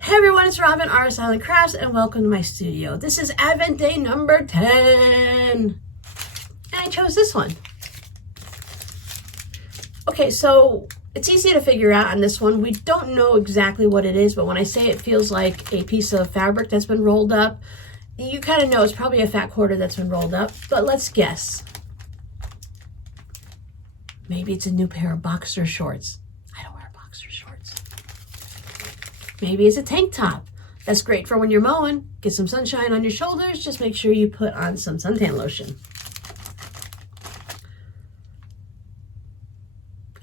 Hey everyone, it's Robin, Artist Island Crafts, and welcome to my studio. This is Advent Day number 10, and I chose this one. Okay, so it's easy to figure out on this one. We don't know exactly what it is, but when I say it feels like a piece of fabric that's been rolled up, you kind of know it's probably a fat quarter that's been rolled up, but let's guess. Maybe it's a new pair of boxer shorts. I don't wear boxer shorts. Maybe it's a tank top. That's great for when you're mowing. Get some sunshine on your shoulders. Just make sure you put on some suntan lotion.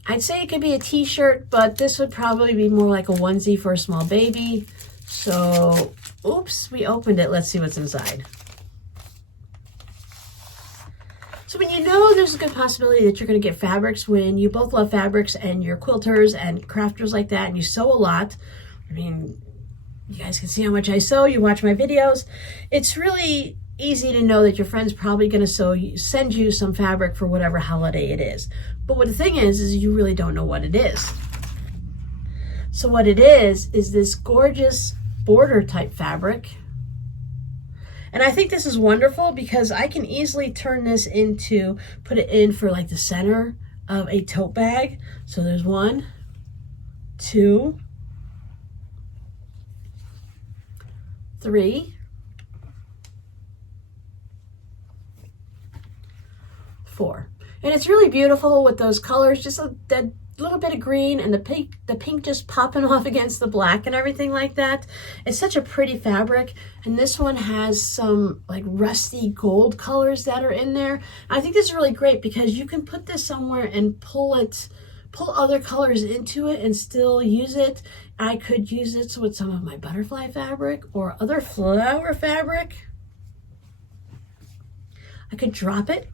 I'd say it could be a t-shirt, but this would probably be more like a onesie for a small baby. So, oops, we opened it. Let's see what's inside. So when you know there's a good possibility that you're going to get fabrics, when you both love fabrics and you're quilters and crafters like that, and you sew a lot, I mean, you guys can see how much I sew, you watch my videos, it's really easy to know that your friend's probably going to send you some fabric for whatever holiday it is. But what the thing is you really don't know what it is. So what it is this gorgeous border type fabric. And I think this is wonderful because I can easily turn this into, put it in for like the center of a tote bag. So there's 1, 2, 3, 4. And it's really beautiful with those colors, just that little bit of green and the pink just popping off against the black and everything like that. It's such a pretty fabric. And this one has some like rusty gold colors that are in there. I think this is really great because you can put this somewhere and pull other colors into it and still use it. I could use it with some of my butterfly fabric or other flower fabric. I could drop it.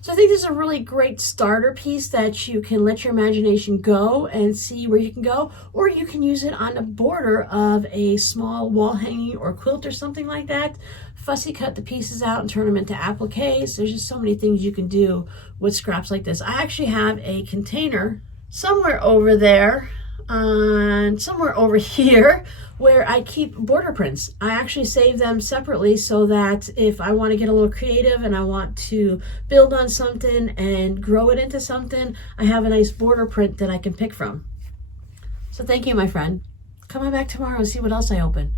So I think this is a really great starter piece that you can let your imagination go and see where you can go, or you can use it on the border of a small wall hanging or quilt or something like that. Fussy cut the pieces out and turn them into appliques. There's just so many things you can do with scraps like this. I actually have a container somewhere over there and somewhere over here where I keep border prints. I actually save them separately so that if I want to get a little creative and I want to build on something and grow it into something, I have a nice border print that I can pick from. So thank you, my friend. Come on back tomorrow and see what else I open.